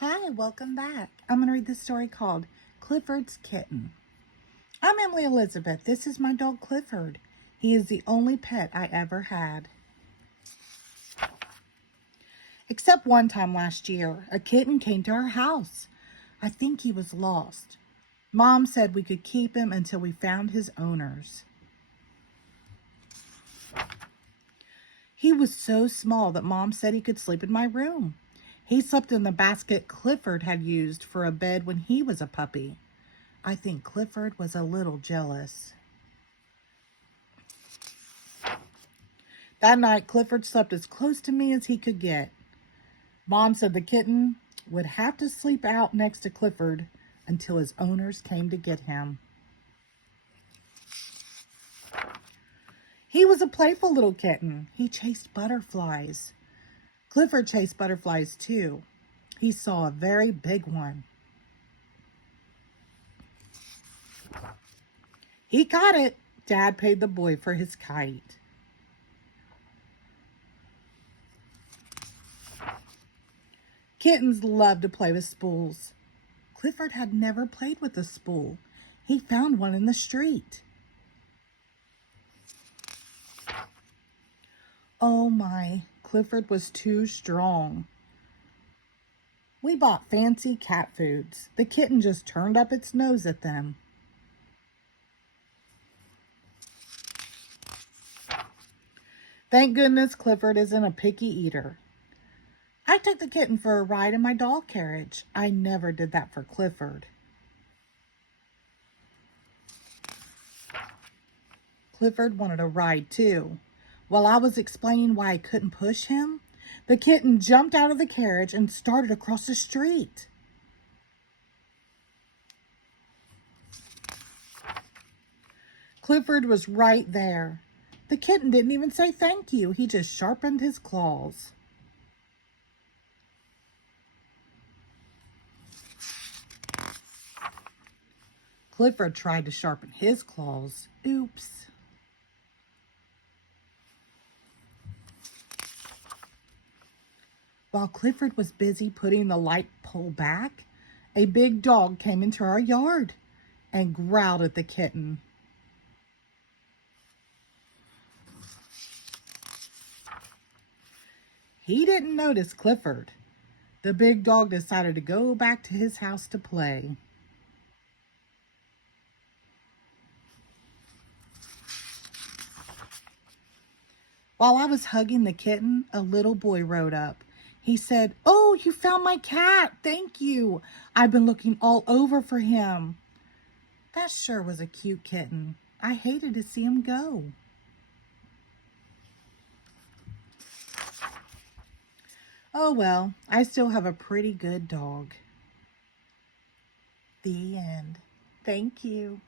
Hi, welcome back. I'm going to read this story called Clifford's Kitten. I'm Emily Elizabeth. This is my dog Clifford. He is the only pet I ever had. Except one time last year, a kitten came to our house. I think he was lost. Mom said we could keep him until we found his owners. He was so small that Mom said he could sleep in my room. He slept in the basket Clifford had used for a bed when he was a puppy. I think Clifford was a little jealous. That night, Clifford slept as close to me as he could get. Mom said the kitten would have to sleep out next to Clifford until his owners came to get him. He was a playful little kitten. He chased butterflies. Clifford chased butterflies too. He saw a very big one. He caught it. Dad paid the boy for his kite. Kittens love to play with spools. Clifford had never played with a spool. He found one in the street. Oh my, Clifford was too strong. We bought fancy cat foods. The kitten just turned up its nose at them. Thank goodness Clifford isn't a picky eater. I took the kitten for a ride in my doll carriage. I never did that for Clifford. Clifford wanted a ride too. While I was explaining why I couldn't push him, the kitten jumped out of the carriage and started across the street. Clifford was right there. The kitten didn't even say thank you. He just sharpened his claws. Clifford tried to sharpen his claws. Oops. While Clifford was busy putting the light pole back, a big dog came into our yard and growled at the kitten. He didn't notice Clifford. The big dog decided to go back to his house to play. While I was hugging the kitten, a little boy rode up. He said, "Oh, you found my cat. Thank you. I've been looking all over for him." That sure was a cute kitten. I hated to see him go. Oh well, I still have a pretty good dog. The end. Thank you.